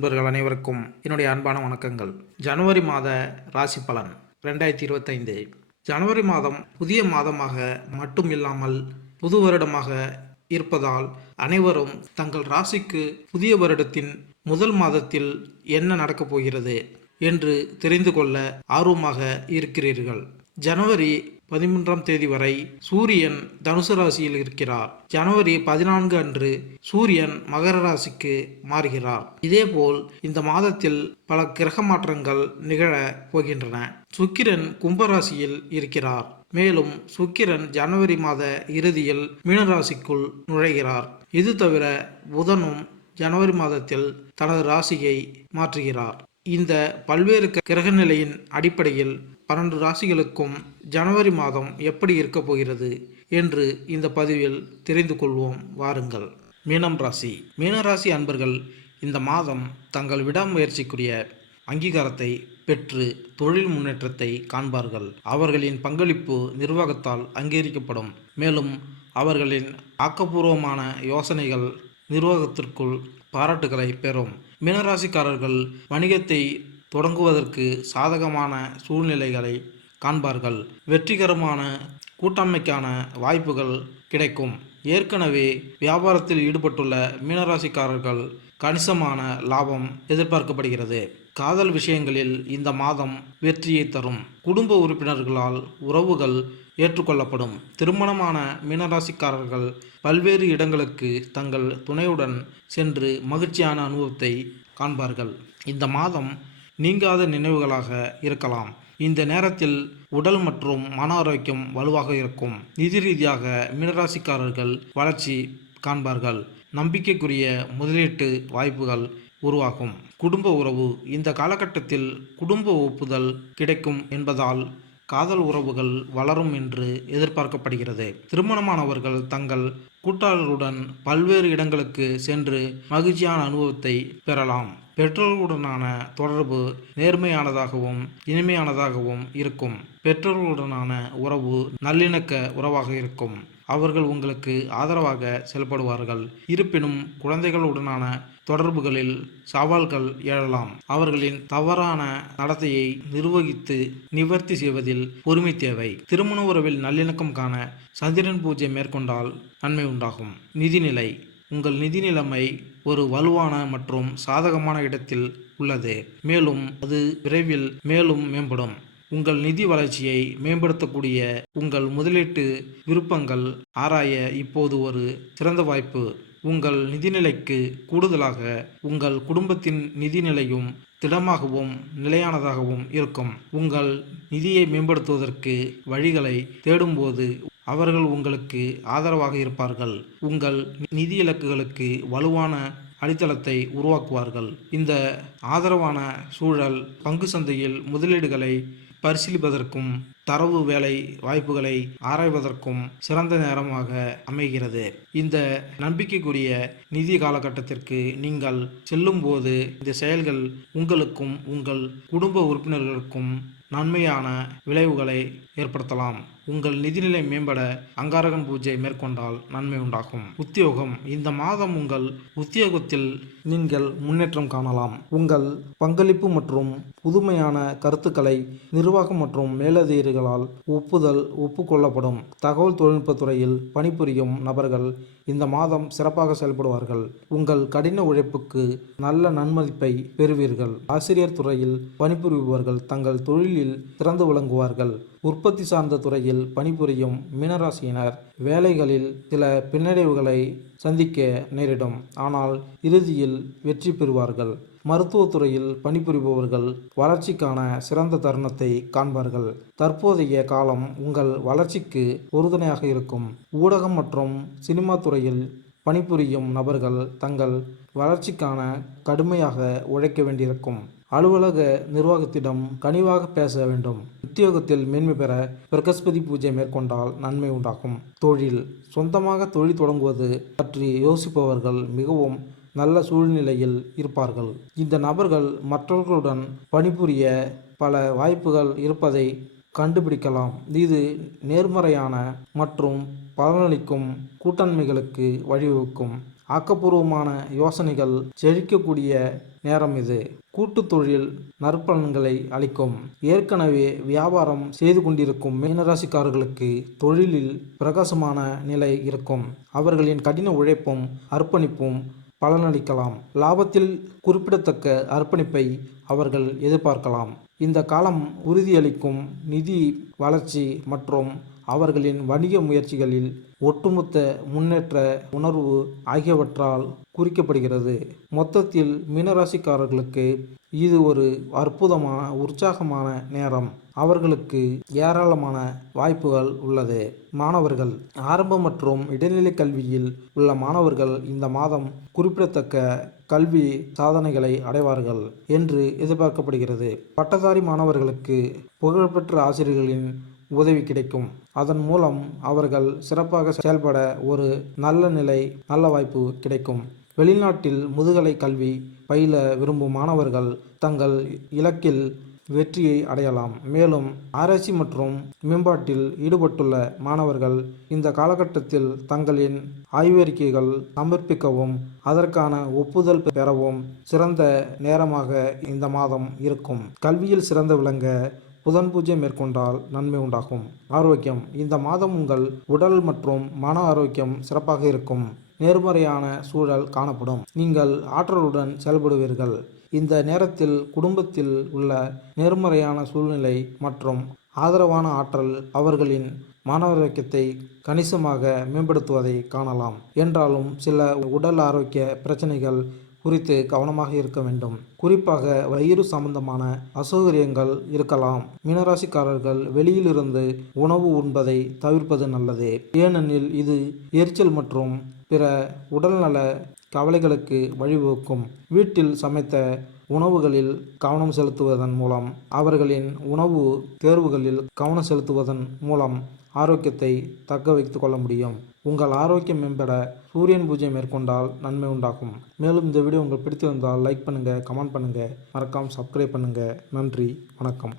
நண்பர்கள் அனைவருக்கும் என்னுடைய அன்பான வணக்கங்கள். ஜனவரி மாத ராசி பலன் 2025. ஜனவரி மாதம் புதிய மாதமாக மட்டும் இல்லாமல் புது வருடமாக இருப்பதால் அனைவரும் தங்கள் ராசிக்கு புதிய வருடத்தின் முதல் மாதத்தில் என்ன நடக்கப் போகிறது என்று தெரிந்து கொள்ள ஆர்வமாக இருக்கிறீர்கள். ஜனவரி 13ஆம் தேதி வரை சூரியன் தனுசு ராசியில் இருக்கிறார். ஜனவரி 14 அன்று சூரியன் மகர ராசிக்கு மாறுகிறார். இதேபோல் இந்த மாதத்தில் பல கிரக மாற்றங்கள் நிகழ போகின்றன. சுக்கிரன் கும்பராசியில் இருக்கிறார். மேலும் சுக்கிரன் ஜனவரி மாத இறுதியில் மீனராசிக்குள் நுழைகிறார். இது தவிர புதனும் ஜனவரி மாதத்தில் தனது ராசியை மாற்றுகிறார். இந்த பல்வேறு கிரக நிலையின் அடிப்படையில் 12 ராசிகளுக்கும் ஜனவரி மாதம் எப்படி இருக்கப் போகிறது என்று இந்த பதிவில் தெரிந்து கொள்வோம். வாருங்கள். மீனம் ராசி. மீனராசி அன்பர்கள் இந்த மாதம் தங்கள் விடாமுயற்சிக்குரிய அங்கீகாரத்தை பெற்று தொழில் முன்னேற்றத்தை காண்பார்கள். அவர்களின் பங்களிப்பு நிர்வாகத்தால் அங்கீகரிக்கப்படும். மேலும் அவர்களின் ஆக்கப்பூர்வமான யோசனைகள் நிர்வாகத்திற்குள் பாராட்டுகளை பெறும். மீனராசிக்காரர்கள் வணிகத்தை தொடங்குவதற்கு சாதகமான சூழ்நிலைகளை காண்பார்கள். வெற்றிகரமான கூட்டாண்மைக்கான வாய்ப்புகள் கிடைக்கும். ஏற்கனவே வியாபாரத்தில் ஈடுபட்டுள்ள மீனராசிக்காரர்கள் கணிசமான லாபம் எதிர்பார்க்கப்படுகிறது. காதல் விஷயங்களில் இந்த மாதம் வெற்றியை தரும். குடும்ப உறுப்பினர்களால் உறவுகள் ஏற்றுக்கொள்ளப்படும். திருமணமான மீனராசிக்காரர்கள் பல்வேறு இடங்களுக்கு தங்கள் துணையுடன் சென்று மகிழ்ச்சியான அனுபவத்தை காண்பார்கள். இந்த மாதம் நீங்காத நினைவுகளாக இருக்கலாம். இந்த நேரத்தில் உடல் மற்றும் மன ஆரோக்கியம் வலுவாக இருக்கும். நிதி ரீதியாக மீனராசிக்காரர்கள் வளர்ச்சி காண்பார்கள். நம்பிக்கைக்குரிய முதலீட்டு வாய்ப்புகள் உருவாகும். குடும்ப உறவு. இந்த காலகட்டத்தில் குடும்ப ஒப்புதல் கிடைக்கும் என்பதால் காதல் உறவுகள் வளரும் என்று எதிர்பார்க்கப்படுகிறது. திருமணமானவர்கள் தங்கள் கூட்டாளர்களுடன் பல்வேறு இடங்களுக்கு சென்று மகிழ்ச்சியான அனுபவத்தை பெறலாம். பெற்றோர்களுடனான தொடர்பு நேர்மையானதாகவும் இனிமையானதாகவும் இருக்கும். பெற்றோர்களுடனான உறவு நல்லிணக்க உறவாக இருக்கும். அவர்கள் உங்களுக்கு ஆதரவாக செயல்படுவார்கள். இருப்பினும் குழந்தைகளுடனான தொடர்புகளில் சவால்கள் எழலாம். அவர்களின் தவறான நடத்தையை நிர்வகித்து நிவர்த்தி செய்வதில் பொறுமை தேவை. திருமண உறவில் நல்லிணக்கம் காண சந்திரன் பூஜை மேற்கொண்டால் நன்மை உண்டாகும். நிதிநிலை. உங்கள் நிதி நிலைமை ஒரு வலுவான மற்றும் சாதகமான இடத்தில் உள்ளது. மேலும் அது விரைவில் மேலும் மேம்படும். உங்கள் நிதி வளர்ச்சியை மேம்படுத்தக்கூடிய உங்கள் முதலீட்டு விருப்பங்கள் ஆராய இப்போது ஒரு சிறந்த வாய்ப்பு. உங்கள் நிதிநிலைக்கு கூடுதலாக உங்கள் குடும்பத்தின் நிதிநிலையும் திடமாகவும் நிலையானதாகவும் இருக்கும். உங்கள் நிதியை மேம்படுத்துவதற்கு வழிகளை தேடும்போது அவர்கள் உங்களுக்கு ஆதரவாக இருப்பார்கள். உங்கள் நிதி இலக்குகளுக்கு வலுவான அடித்தளத்தை உருவாக்குவார்கள். இந்த ஆதரவான சூழல் பங்கு சந்தையில் முதலீடுகளை பரிசீலிப்பதற்கும் தரவு வேலை வாய்ப்புகளை ஆராய்வதற்கும் சிறந்த நேரமாக அமைகிறது. இந்த நம்பிக்கைக்குரிய நிதி காலகட்டத்திற்கு நீங்கள் செல்லும்போது இந்த செயல்கள் உங்களுக்கும் உங்கள் குடும்ப உறுப்பினர்களுக்கும் நன்மையான விளைவுகளை ஏற்படுத்தலாம். உங்கள் நிதிநிலை மேம்பட அங்காரகன் பூஜை மேற்கொண்டால் நன்மை உண்டாகும். உத்தியோகம். இந்த மாதம் உங்கள் உத்தியோகத்தில் நீங்கள் முன்னேற்றம் காணலாம். உங்கள் பங்களிப்பு மற்றும் புதுமையான கருத்துக்களை நிர்வாகம் மற்றும் மேலதிகாரிகளால் ஒப்புக்கொள்ளப்படும். தகவல் தொழில்நுட்பத் துறையில் பணிபுரியும் நபர்கள் இந்த மாதம் சிறப்பாக செயல்படுவார்கள். உங்கள் கடின உழைப்புக்கு நல்ல நன்மதிப்பை பெறுவீர்கள். ஆசிரியர் துறையில் பணிபுரிபவர்கள் தங்கள் தொழிலில் சிறந்து விளங்குவார்கள். உற்பத்தி சார்ந்த துறையில் பணிபுரியும் மீனராசியினர் வேலைகளில் சில பின்னடைவுகளை சந்திக்க நேரிடும். ஆனால் இறுதியில் வெற்றி பெறுவார்கள். மருத்துவத்துறையில் பணிபுரிபவர்கள் வளர்ச்சிக்கான சிறந்த தருணத்தை காண்பார்கள். தற்போதைய காலம் உங்கள் வளர்ச்சிக்கு உறுதுணையாக இருக்கும். ஊடகம் மற்றும் சினிமா துறையில் பணிபுரியும் நபர்கள் தங்கள் வளர்ச்சிக்கான கடுமையாக உழைக்க வேண்டியிருக்கும். அலுவலக நிர்வாகத்திடம் கனிவாக பேச வேண்டும். உத்தியோகத்தில் மேன்மை பெற பிரகஸ்பதி பூஜை மேற்கொண்டால் நன்மை உண்டாகும். தொழில். சொந்தமாக தொழில் தொடங்குவது பற்றி யோசிப்பவர்கள் மிகவும் நல்ல சூழ்நிலையில் இருப்பார்கள். இந்த நபர்கள் மற்றவர்களுடன் பணிபுரிய பல வாய்ப்புகள் இருப்பதை கண்டுபிடிக்கலாம். இது நேர்மறையான மற்றும் பலனளிக்கும் கூட்டாண்மைகளுக்கு வழிவகுக்கும். ஆக்கப்பூர்வமான யோசனைகள் செழிக்கக்கூடிய நேரம் இது. கூட்டு தொழில் நற்பலன்களை அளிக்கும். ஏற்கனவே வியாபாரம் செய்து கொண்டிருக்கும் மீனராசிக்காரர்களுக்கு தொழிலில் பிரகாசமான நிலை இருக்கும். அவர்களின் கடின உழைப்பும் அர்ப்பணிப்பும் பலனளிக்கலாம். லாபத்தில் குறிப்பிடத்தக்க அர்ப்பணிப்பை அவர்கள் எதிர்பார்க்கலாம். இந்த காலம் உறுதியளிக்கும் நிதி வளர்ச்சி மற்றும் அவர்களின் வணிக முயற்சிகளில் ஒட்டுமொத்த முன்னேற்ற உணர்வு ஆகியவற்றால் குறிக்கப்படுகிறது. மொத்தத்தில் மீனராசிக்காரர்களுக்கு இது ஒரு அற்புதமான உற்சாகமான நேரம். அவர்களுக்கு ஏராளமான வாய்ப்புகள் உள்ளது. மாணவர்கள் ஆரம்ப மற்றும் இடைநிலை கல்வியில் உள்ள மாணவர்கள் இந்த மாதம் குறிப்பிடத்தக்க கல்வி சாதனைகளை அடைவார்கள் என்று எதிர்பார்க்கப்படுகிறது. பட்டதாரி மாணவர்களுக்கு புகழ்பெற்ற ஆசிரியர்களின் உதவி கிடைக்கும். அதன் மூலம் அவர்கள் சிறப்பாக செயல்பட ஒரு நல்ல வாய்ப்பு கிடைக்கும். வெளிநாட்டில் முதுகலை கல்வி பயில விரும்பும் மாணவர்கள் தங்கள் இலக்கில் வெற்றியை அடையலாம். மேலும் ஆராய்ச்சி மற்றும் மேம்பாட்டில் ஈடுபட்டுள்ள மாணவர்கள் இந்த காலகட்டத்தில் தங்களின் ஆய்வறிக்கைகள் சமர்ப்பிக்கவும் அதற்கான ஒப்புதல் பெறவும் சிறந்த நேரமாக இந்த மாதம் இருக்கும். கல்வியில் சிறந்து விளங்க புதன் பூஜை மேற்கொண்டால் நன்மை உண்டாகும். ஆரோக்கியம் இந்த மாதம் உங்கள் உடல் மற்றும் மன ஆரோக்கியம் சிறப்பாக இருக்கும். நேர்மறையான சூழல் காணப்படும். நீங்கள் ஆற்றலுடன் செயல்படுவீர்கள். இந்த நேரத்தில் குடும்பத்தில் உள்ள நேர்மறையான சூழ்நிலை மற்றும் ஆதரவான ஆற்றல் அவர்களின் மன ஆரோக்கியத்தை கணிசமாக மேம்படுத்துவதை காணலாம். என்றாலும் சில உடல் ஆரோக்கிய பிரச்சனைகள் குறித்து கவனமாக இருக்க வேண்டும். குறிப்பாக வயிறு சம்பந்தமான அசௌகரியங்கள் இருக்கலாம். மீனராசிக்காரர்கள் வெளியிலிருந்து உணவு உண்பதை தவிர்ப்பது நல்லது. ஏனெனில் இது எரிச்சல் மற்றும் பிற உடல்நல கவலைகளுக்கு வழிவகுக்கும். வீட்டில் சமைத்த உணவுகளில் கவனம் செலுத்துவதன் மூலம் அவர்களின் உணவு தேர்வுகளில் கவனம் செலுத்துவதன் மூலம் ஆரோக்கியத்தை தக்க வைத்துக் கொள்ள முடியும். உங்கள் ஆரோக்கியம் மேம்பட சூரியன் பூஜை மேற்கொண்டால் நன்மை உண்டாகும். மேலும் இந்த வீடியோ உங்களுக்கு பிடித்திருந்தால் லைக் பண்ணுங்கள், கமெண்ட் பண்ணுங்கள், மறக்காமல் சப்ஸ்கிரைப் பண்ணுங்கள். நன்றி, வணக்கம்.